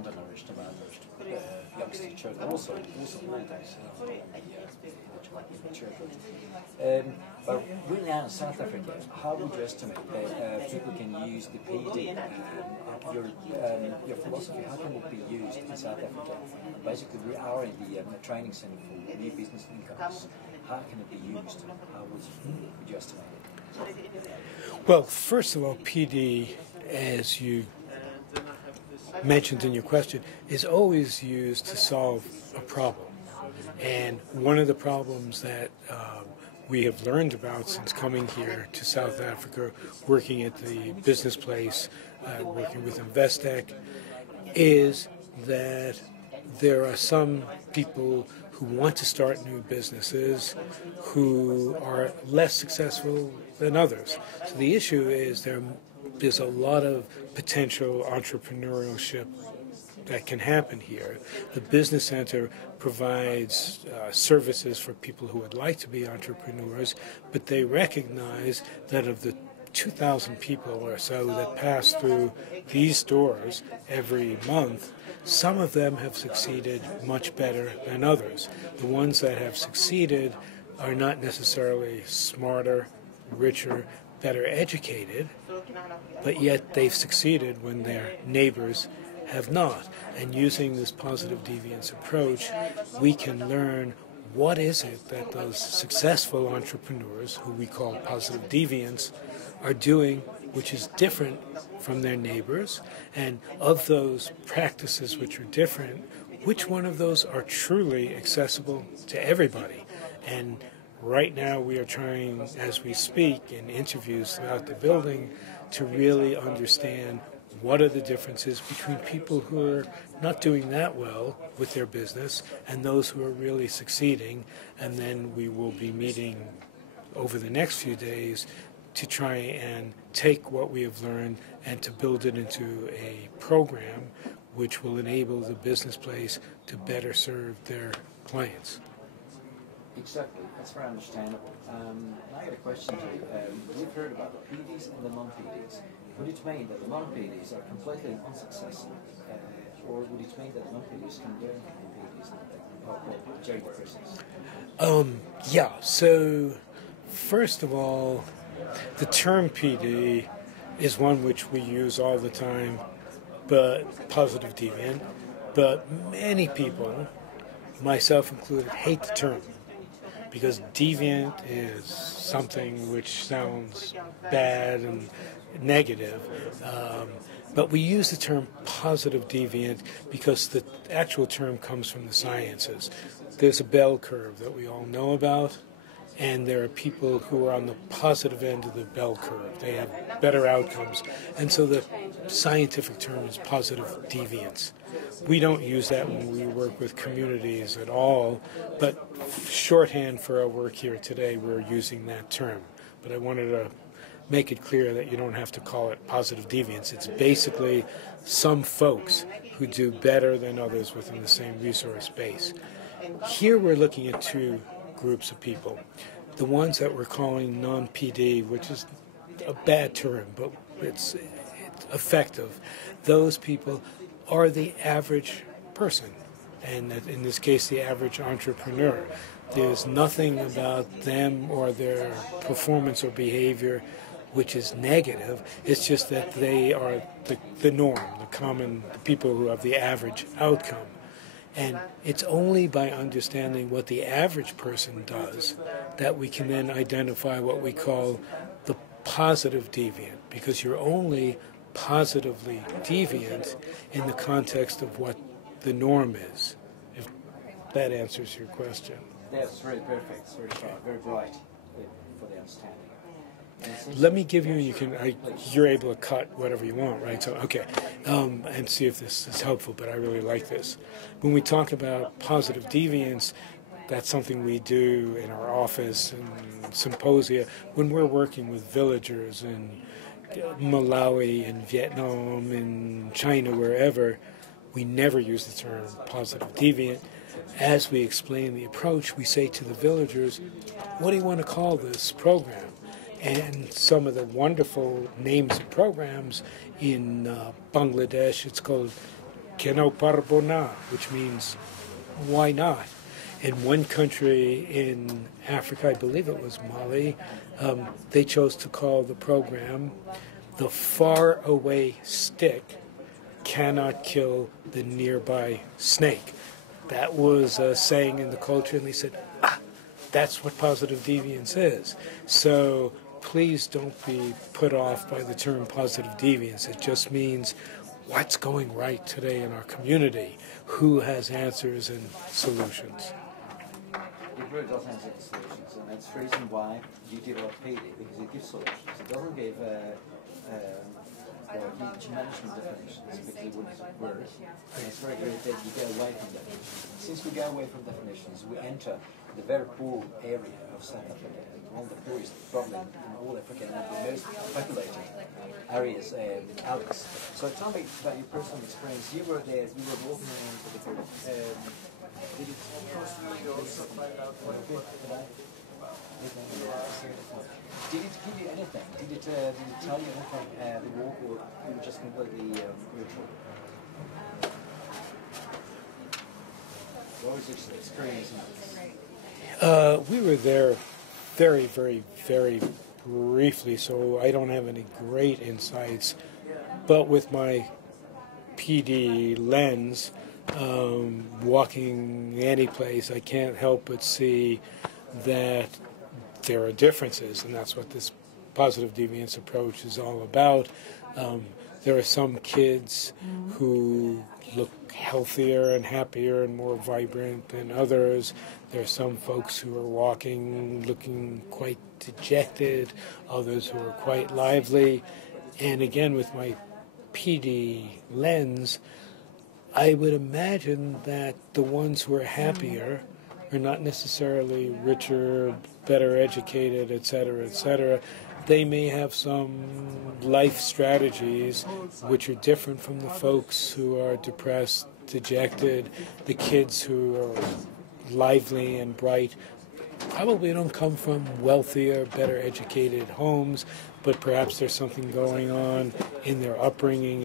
undernourished and malnourished youngster children, also nowadays, children. But right now in South Africa, how would you estimate that people can use the PD? Your philosophy, how can it be used in South Africa? Basically, we are in the training center for new business incomes. How can it be used? How would you estimate it? Well, first of all, PD, as you mentioned in your question, is always used to solve a problem. And one of the problems that we have learned about since coming here to South Africa, working at the business place, working with Investec, is that there are some people who want to start new businesses who are less successful than others. So the issue is there's a lot of potential entrepreneurship that can happen here. The Business Center provides services for people who would like to be entrepreneurs, but they recognize that of the 2,000 people or so that pass through these doors every month, some of them have succeeded much better than others. The ones that have succeeded are not necessarily smarter, richer, better educated, but yet they've succeeded when their neighbors have not. And using this positive deviance approach, we can learn what is it that those successful entrepreneurs, who we call positive deviants, are doing which is different from their neighbors, and of those practices which are different, which one of those are truly accessible to everybody. And right now we are trying, as we speak, in interviews throughout the building, to really understand what are the differences between people who are not doing that well with their business and those who are really succeeding. And then we will be meeting over the next few days to try and take what we have learned and to build it into a program which will enable the business place to better serve their clients. Exactly, that's very understandable. I got a question to you. We've heard about the PDs and the non-PDs. Would it mean that the non-PDs are completely unsuccessful, or would it mean that the non-PDs can learn from the PDs or join the business? Yeah, so first of all, the term PD is one which we use all the time, but positive deviant, but many people, myself included, hate the term because deviant is something which sounds bad and negative. But we use the term positive deviant because the actual term comes from the sciences. There's a bell curve that we all know about, and there are people who are on the positive end of the bell curve. They have better outcomes. And so the scientific term is positive deviance. We don't use that when we work with communities at all, but shorthand for our work here today, we're using that term. But I wanted to make it clear that you don't have to call it positive deviance. It's basically some folks who do better than others within the same resource base. Here we're looking at two groups of people. The ones that we're calling non-PD, which is a bad term, but it's effective. Those people are the average person, and in this case, the average entrepreneur. There's nothing about them or their performance or behavior which is negative. It's just that they are the norm, the people who have the average outcome. And it's only by understanding what the average person does that we can then identify what we call the positive deviant, because you're only positively deviant in the context of what the norm is, if that answers your question. That's very perfect, it's very sharp, very bright for the understanding. Let me give you, you're able to cut whatever you want, right? So, okay, and see if this is helpful, but I really like this. When we talk about positive deviance, that's something we do in our office and symposia when we're working with villagers in Malawi, in Vietnam, in China, wherever. We never use the term positive deviant. As we explain the approach, we say to the villagers, what do you want to call this program? And some of the wonderful names of programs in Bangladesh, it's called que no parvo na, which means why not? In one country in Africa, I believe it was Mali, they chose to call the program "The Far Away Stick Cannot Kill the Nearby Snake." That was a saying in the culture, and they said, that's what positive deviance is. So please don't be put off by the term positive deviance. It just means what's going right today in our community, who has answers and solutions. It really does answer the solutions, and that's the reason why you develop PD, because it gives solutions. It doesn't give management definitions, because it wouldn't work. And it's very great that you get away from definitions. Since we go away from definitions, we enter the very poor area of South Africa, one of the poorest probably in all Africa, and the most populated areas, Alps. So tell me about your personal experience. You were there, you were walking around with the group. Did it cost you also find out what a bit Did it give you anything? Did it tell you anything, the walk, or you were just completely neutral? What was your experience in this? We were there very, very, very briefly, so I don't have any great insights. But with my PD lens, walking any place, I can't help but see that there are differences, and that's what this positive deviance approach is all about. There are some kids who look healthier and happier and more vibrant than others. There are some folks who are walking looking quite dejected, others who are quite lively. And again, with my PD lens, I would imagine that the ones who are happier are not necessarily richer, better educated, etc., etc. They may have some life strategies which are different from the folks who are depressed, dejected. The kids who are lively and bright probably don't come from wealthier, better educated homes, but perhaps there's something going on in their upbringing